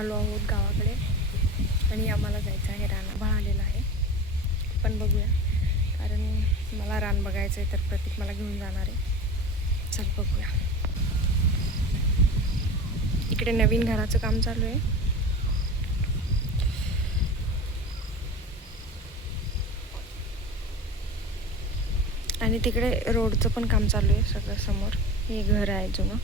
आलो आहोत गावाकडे आणि आम्हाला जायचं आहे रानाभाळ आलेला आहे. पण बघूया, कारण मला रान बघायचं आहे तर प्रतीक मला घेऊन जाणार आहे. चल बघूया. इकडे नवीन घराचं काम चालू आहे. आणि तिकडे रोडचं पण काम चालू आहे सगळं. समोर हे घर आहे जुनं.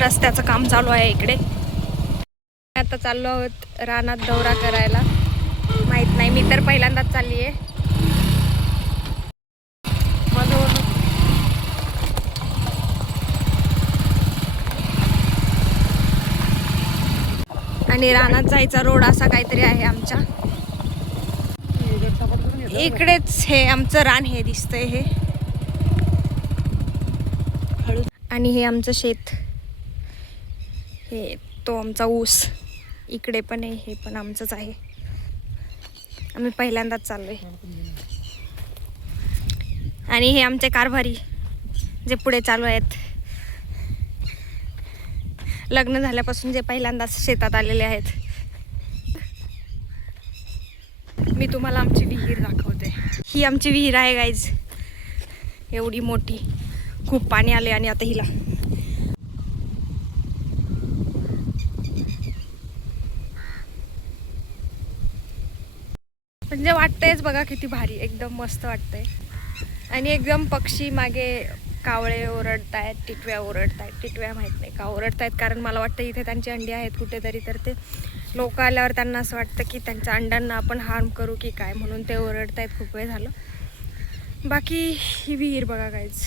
रस्त्याचं काम चालू आहे इकडे. आता चाललो आहोत रानात दौरा करायला. माहित नाही, मी तर पहिल्यांदाच चालली आहे. आणि रानात जायचा रोड असा काहीतरी आहे आमच्या इकडेच. हे आमचं रान हे दिसतंय हे. आणि हे आमचं शेत, हे तो आमचा ऊस इकडे पण आहे. हे पण आमचंच आहे. आम्ही पहिल्यांदाच चाललोय. आणि हे आमचे कारभारी जे पुढे चालू आहेत, लग्न झाल्यापासून जे पहिल्यांदाच शेतात आलेले आहेत. मी तुम्हाला आमची विहीर दाखवते. ही आमची विहीर आहे गाईज, एवढी मोठी. खूप पाणी आले आणि आता हिला म्हणजे वाटतंयच बघा किती भारी, एकदम मस्त वाटतंय. आणि एकदम पक्षी मागे, कावळे ओरडतायत, टिटव्या ओरडतायत. टिटव्या माहीत नाही का ओरडतायत, कारण मला वाटतं इथे त्यांची अंडी आहेत कुठेतरी. तर ते लोक आल्यावर त्यांना असं वाटतं की त्यांच्या अंड्यांना आपण हार्म करू की काय, म्हणून ते ओरडतायत. खूप वेळ झालं. बाकी ही विहीर बघा गाईज.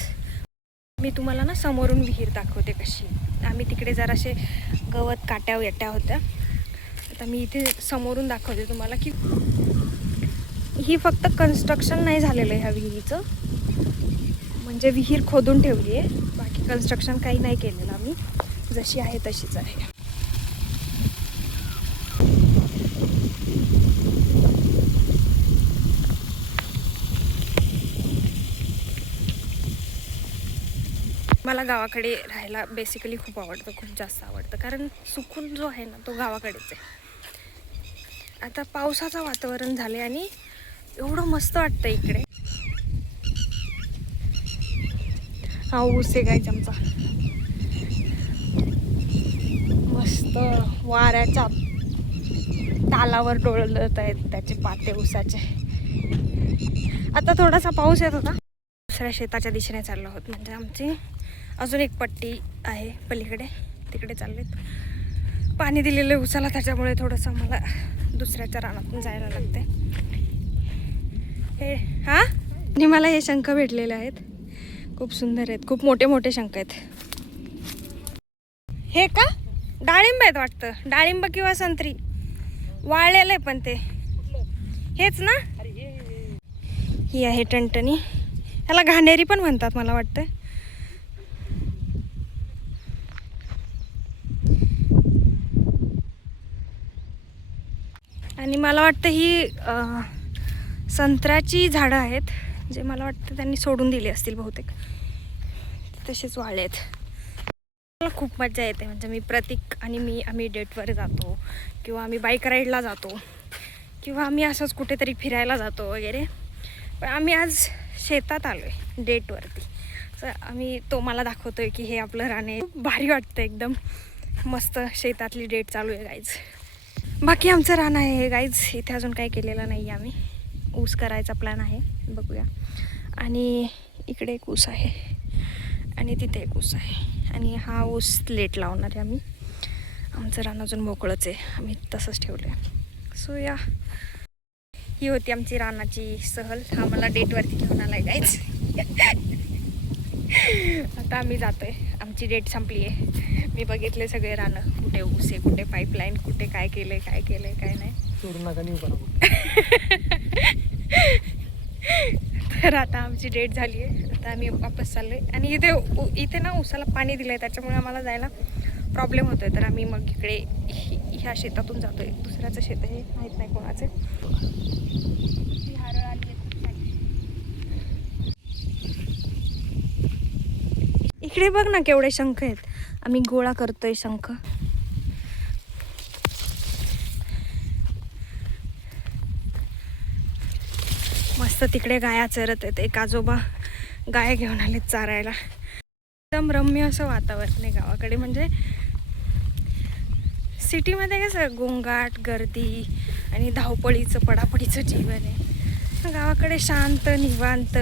मी तुम्हाला ना समोरून विहीर दाखवते कशी. आम्ही तिकडे जराशे गवत काट्या येट्या होत्या. आता मी इथे समोरून दाखवते तुम्हाला की ही फक्त कन्स्ट्रक्शन नाही झालेलं आहे ह्या विहिरीचं. म्हणजे विहीर खोदून ठेवली आहे, बाकी कन्स्ट्रक्शन काही नाही केलेलं आम्ही. जशी आहे तशीच आहे. मला गावाकडे राहायला बेसिकली खूप आवडतं, खूप जास्त आवडतं. कारण सुकून जो आहे ना तो गावाकडेच आहे. आता पावसाचं वातावरण झाले आणि एवढं मस्त वाटतं इकडे. हा ऊस आहे गायचा आमचा. मस्त वाऱ्याच्या तालावर डोलत आहेत त्याचे पाते ऊसाचे. आता थोडासा पाऊस येत होता. दुसऱ्या शेताच्या दिशेने चाललो आहोत. म्हणजे आमची अजून एक पट्टी आहे पलीकडे, तिकडे चाललेत. पाणी दिलेलं ऊसाला, त्याच्यामुळे थोडंसं मला दुसऱ्याच्या रानातून जायला लागते. हे हा, आणि मला हे शंख भेटलेले आहेत. खूप सुंदर आहेत, खूप मोठे मोठे शंख आहेत. हे का डाळिंब आहेत वाटतं, डाळिंब किंवा संत्री. वाळलेलं आहे पण ते हेच ना. ही आहे टणटणी. ह्याला घाणेरी पण म्हणतात मला वाटतं. आणि मला वाटतं ही संत्र्याची झाडं आहेत, जे मला वाटतं त्यांनी सोडून दिली असतील बहुतेक. तसेच वाळले आहेत. मला खूप मजा येते. म्हणजे मी, प्रतीक आणि आम्ही डेटवर जातो, किंवा आम्ही बाईक राईडला जातो, किंवा आम्ही असंच कुठेतरी फिरायला जातो वगैरे. पण आम्ही आज शेतात आलो आहे डेटवरती. तर तो मला दाखवतो आहे की हे आपलं रान आहे. खूप भारी वाटतं, एकदम मस्त शेतातली डेट चालू आहे गाईज. बाकी आमचं रान आहे हे गाईज. इथे अजून काही केलेलं नाही आहे आम्ही. ऊस करायचा प्लॅन आहे, बघूया. आणि इकडे एक ऊस आहे आणि तिथे एक ऊस आहे. आणि हा ऊस लेट लावणार आहे आम्ही. आमचं रान अजून मोकळंच आहे, आम्ही तसंच ठेवलं आहे. सो या, ही होती आमची रानाची सहल. हा मला डेटवरती घेऊन आला आहे गाईज. आता आम्ही जातोय. आमची डेट संपली आहे. मी बघितले सगळे रानं, कुठे ऊस आहे, कुठे पाईपलाईन, कुठे काय केलंय काय नाही. तर आता आमची डेट झाली आहे. आता आम्ही वापस चाललोय. आणि इथे ना ऊसाला पाणी दिलंय, त्याच्यामुळे आम्हाला जायला प्रॉब्लेम होतोय. तर आम्ही मग इकडे ह्या शेतातून जातोय. दुसऱ्याचं शेत आहे, माहीत नाही कोणाचे. ही हरळ आली आहे खूप छान. इकडे बघ ना केवढे शंख आहेत. आम्ही गोळा करतोय शंख. मस्त तिकडे गाया चरत आहेत. एक आजोबा गाया घेऊन आलेत चारायला. एकदम रम्य असं वातावरण आहे गावाकडे. म्हणजे सिटीमध्ये कसं गोंगाट गर्दी आणि धावपळीचं पडापडीचं जीवन आहे. गावाकडे शांत निवांत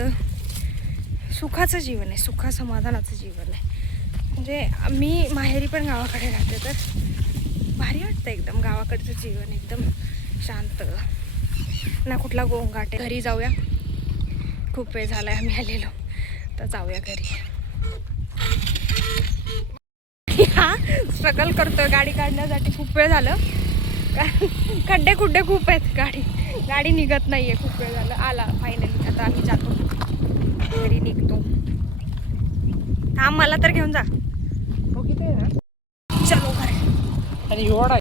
सुखाचं जीवन आहे. सुखासमाधानाचं जीवन आहे. म्हणजे मी माहेरी पण गावाकडे राहते तर भारी वाटतं एकदम. गावाकडचं जीवन एकदम शांत ना कुठला गोंगाट आहे. घरी जाऊया. खूप वेळ झाला आहे आम्ही आलेलो तर जाऊया घरी. हा स्ट्रगल करतोय गाडी काढण्यासाठी. खूप वेळ झालं. खड्डे खुड्डे खूप आहेत. गाडी निघत नाही आहे. खूप वेळ झालं. आला फायनली. आता आम्ही जातो घरी निघतो. मला तर घेऊन जा. हो किती आहे ना? चलो घरी. आणि एवढा